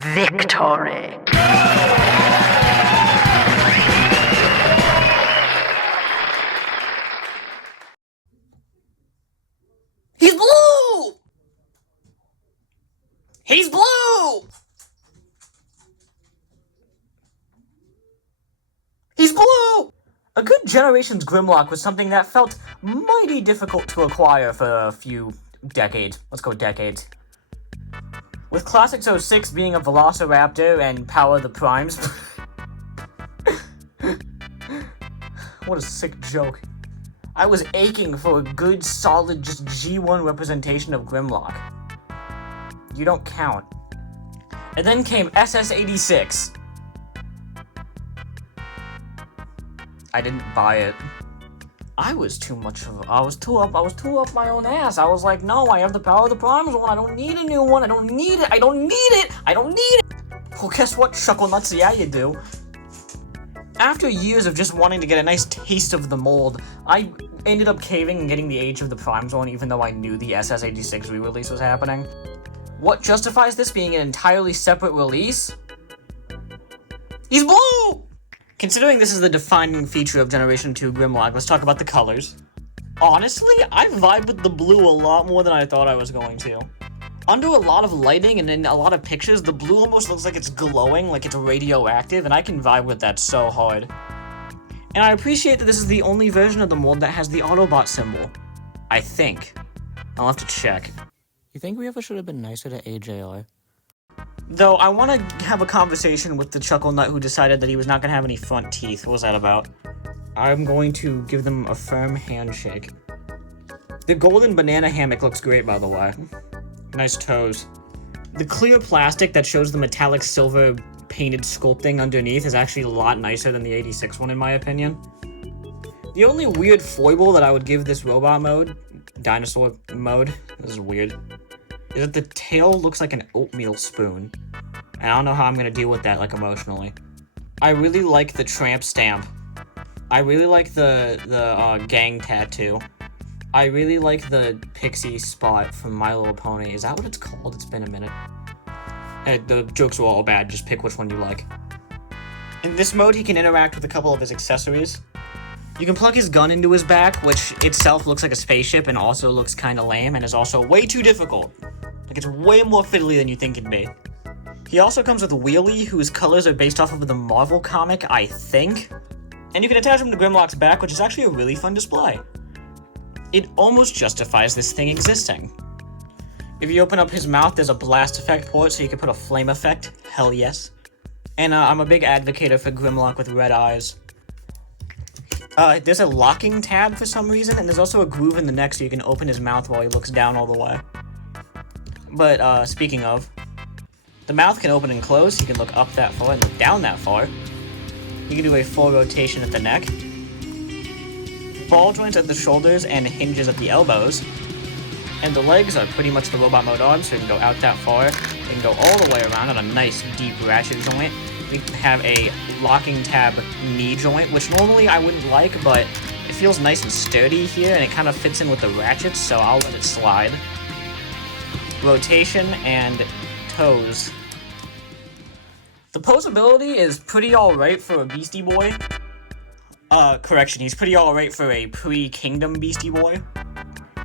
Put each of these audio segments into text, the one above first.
Victory. He's blue! He's blue! He's blue! A good generation's Grimlock was something that felt mighty difficult to acquire for a few decades. Let's go decades. With Classics 06 being a Velociraptor and Power the Primes. What a sick joke. I was aching for a good, solid, just G1 representation of Grimlock. You don't count. And then came SS86. I didn't buy it. I was too up my own ass. I was like, no, I have the Power of the Primes one. I don't need a new one. I don't need it. I don't need it. I don't need it. Well, guess what, Chuckle Nuts? Yeah, you do. After years of just wanting to get a nice taste of the mold, I ended up caving and getting the Age of the Primes one, even though I knew the SS86 re-release was happening. What justifies this being an entirely separate release? He's blue! Considering this is the defining feature of Generation 2 Grimlock, let's talk about the colors. Honestly, I vibe with the blue a lot more than I thought I was going to. Under a lot of lighting and in a lot of pictures, the blue almost looks like it's glowing, like it's radioactive, and I can vibe with that so hard. And I appreciate that this is the only version of the mold that has the Autobot symbol. I think. I'll have to check. You think we ever should have been nicer to AJR? Though, I want to have a conversation with the Chuckle Nut who decided that he was not going to have any front teeth. What was that about? I'm going to give them a firm handshake. The golden banana hammock looks great, by the way. Nice toes. The clear plastic that shows the metallic silver painted sculpting underneath is actually a lot nicer than the 86 one, in my opinion. The only weird foible that I would give this robot mode, dinosaur mode, this is weird, is that the tail looks like an oatmeal spoon. And I don't know how I'm gonna deal with that, like, emotionally. I really like the tramp stamp. I really like the gang tattoo. I really like the pixie spot from My Little Pony. Is that what it's called? It's been a minute. The jokes were all bad, just pick which one you like. In this mode, he can interact with a couple of his accessories. You can plug his gun into his back, which itself looks like a spaceship and also looks kinda lame and is also way too difficult. Like, it's way more fiddly than you think it'd be. He also comes with Wheelie, whose colors are based off of the Marvel comic, I think. And you can attach him to Grimlock's back, which is actually a really fun display. It almost justifies this thing existing. If you open up his mouth, there's a blast effect port, so you can put a flame effect. Hell yes. And I'm a big advocate for Grimlock with red eyes. There's a locking tab for some reason, and there's also a groove in the neck so you can open his mouth while he looks down all the way. But, speaking of, the mouth can open and close. You can look up that far and look down that far. You can do a full rotation at the neck. Ball joints at the shoulders and hinges at the elbows. And the legs are pretty much the robot mode arms, so you can go out that far. You can go all the way around on a nice deep ratchet joint. We have a locking tab knee joint, which normally I wouldn't like, but it feels nice and sturdy here, and it kind of fits in with the ratchets, so I'll let it slide. Rotation and toes. The posability is pretty alright for a Beastie Boy. Correction, he's pretty alright for a pre-Kingdom Beastie Boy.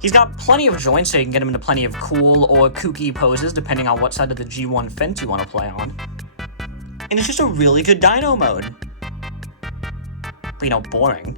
He's got plenty of joints, so you can get him into plenty of cool or kooky poses, depending on what side of the G1 fence you want to play on. And it's just a really good dino mode. But, you know, boring.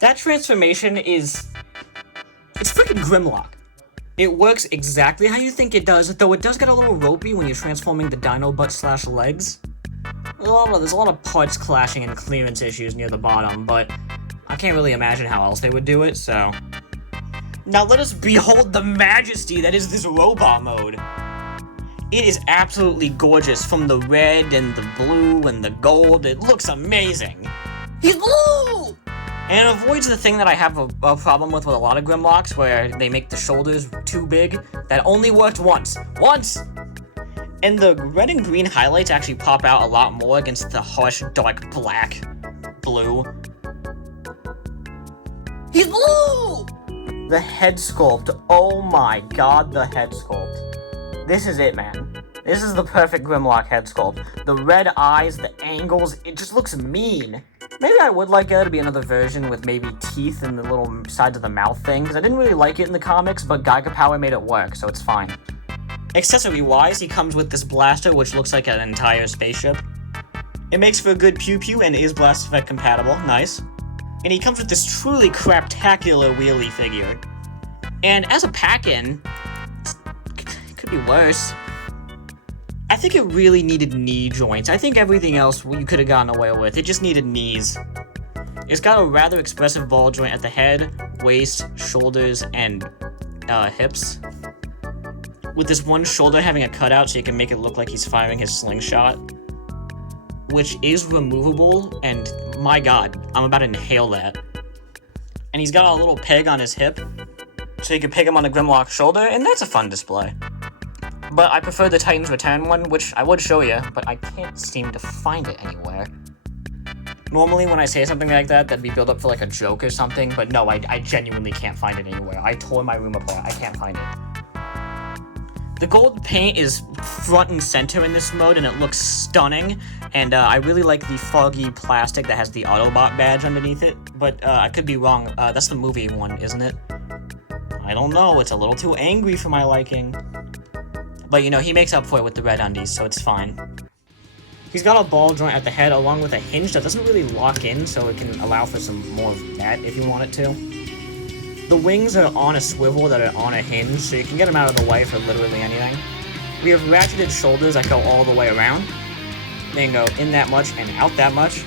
That transformation is It's freaking Grimlock. It works exactly how you think it does, though it does get a little ropey when you're transforming the dino butt / legs. There's a lot of parts clashing and clearance issues near the bottom, but I can't really imagine how else they would do it, so... Now let us behold the majesty that is this robot mode. It is absolutely gorgeous, from the red and the blue and the gold. It looks amazing. He's blue! And it avoids the thing that I have a problem with a lot of Grimlocks, where they make the shoulders too big. That only worked once. Once! And the red and green highlights actually pop out a lot more against the harsh, dark black, blue. He's blue! The head sculpt. Oh my god, the head sculpt. This is it, man. This is the perfect Grimlock head sculpt. The red eyes, the angles, it just looks mean. Maybe I would like there to be another version with maybe teeth in the little sides of the mouth thing, because I didn't really like it in the comics, but Geiger Power made it work, so it's fine. Accessory-wise, he comes with this blaster, which looks like an entire spaceship. It makes for a good pew-pew and is blast effect compatible, nice. And he comes with this truly craptacular wheelie figure. And as a pack-in, it could be worse. I think it really needed knee joints. I think everything else you could have gotten away with. It just needed knees. It's got a rather expressive ball joint at the head, waist, shoulders, and hips. With this one shoulder having a cutout so you can make it look like he's firing his slingshot. Which is removable, and my god, I'm about to inhale that. And he's got a little peg on his hip, so you can peg him on the Grimlock shoulder, and that's a fun display. But I prefer the Titan's Return one, which I would show you, but I can't seem to find it anywhere. Normally when I say something like that, that'd be built up for like a joke or something, but no, I genuinely can't find it anywhere. I tore my room apart, I can't find it. The gold paint is front and center in this mode, and it looks stunning, and I really like the foggy plastic that has the Autobot badge underneath it, but I could be wrong. That's the movie one, isn't it? I don't know, it's a little too angry for my liking. But, you know, he makes up for it with the red undies, so it's fine. He's got a ball joint at the head along with a hinge that doesn't really lock in, so it can allow for some more of that if you want it to. The wings are on a swivel that are on a hinge, so you can get them out of the way for literally anything. We have ratcheted shoulders that go all the way around. They can go in that much and out that much.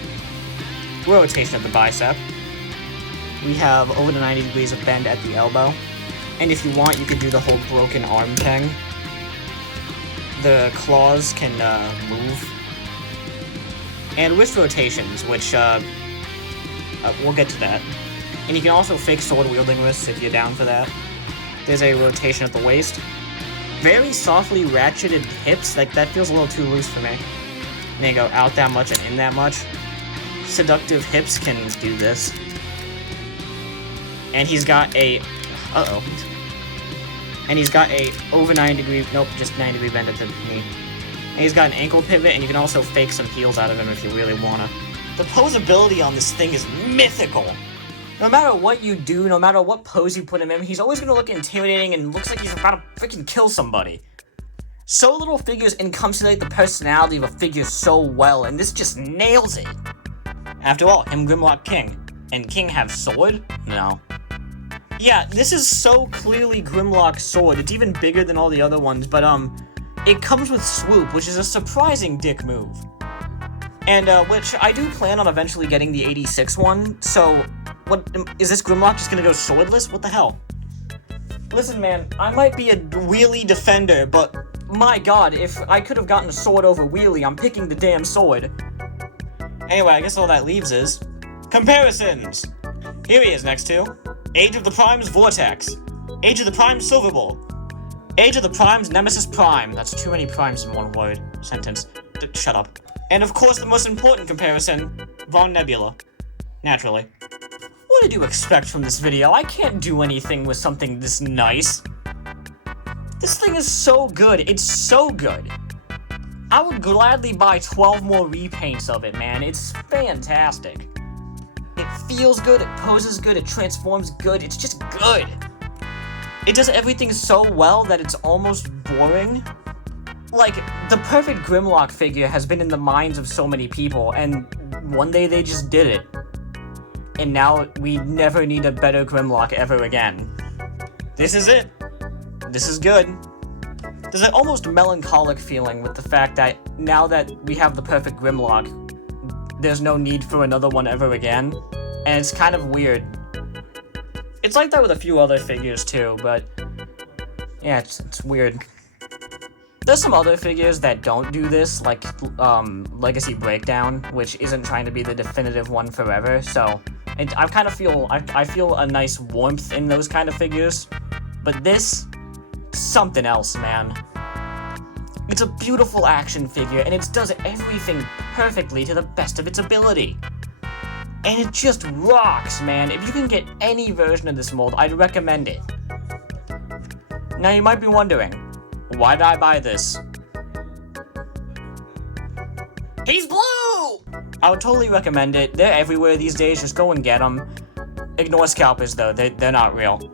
Rotation at the bicep. We have over to 90 degrees of bend at the elbow. And if you want, you could do the whole broken arm thing. The claws can move. And wrist rotations, which we'll get to that. And you can also fake sword wielding wrists if you're down for that. There's a rotation at the waist. Very softly ratcheted hips, like that feels a little too loose for me. And they go out that much and in that much. Seductive hips can do this. And he's got a... And he's got a over 90 degree... Nope, just 90 degree bend at the knee. And he's got an ankle pivot, and you can also fake some heels out of him if you really wanna. The posability on this thing is mythical. No matter what you do, no matter what pose you put him in, he's always gonna look intimidating and looks like he's about to freaking kill somebody. So little figures encapsulate the personality of a figure so well, and this just nails it. After all, him Grimlock King. And King have sword? No. Yeah, this is so clearly Grimlock's sword. It's even bigger than all the other ones, but it comes with swoop, which is a surprising dick move. And which I do plan on eventually getting the 86 one, so what is this Grimlock just gonna go swordless? What the hell? Listen, man, I might be a wheelie defender, but my god, if I could have gotten a sword over wheelie, I'm picking the damn sword. Anyway, I guess all that leaves is comparisons. Here he is next to Age of the Prime's Vortex, Age of the Prime's Silver Bull, Age of the Prime's Nemesis Prime. That's too many primes in one word sentence. Shut up. And of course, the most important comparison, Von Nebula. Naturally. What did you expect from this video? I can't do anything with something this nice. This thing is so good. It's so good. I would gladly buy 12 more repaints of it, man. It's fantastic. It feels good, it poses good, it transforms good, it's just good. It does everything so well that it's almost boring. Like, the perfect Grimlock figure has been in the minds of so many people, and one day they just did it. And now we never need a better Grimlock ever again. This is it. This is good. There's an almost melancholic feeling with the fact that now that we have the perfect Grimlock, there's no need for another one ever again, and it's kind of weird. It's like that with a few other figures too, but yeah, it's weird. There's some other figures that don't do this, like Legacy Breakdown, which isn't trying to be the definitive one forever, so I kind of feel I feel a nice warmth in those kind of figures, but this, something else, man. It's a beautiful action figure, and it does everything perfectly to the best of its ability. And it just rocks, man. If you can get any version of this mold, I'd recommend it. Now you might be wondering, why did I buy this? He's blue! I would totally recommend it. They're everywhere these days, just go and get them. Ignore scalpers though, they're not real.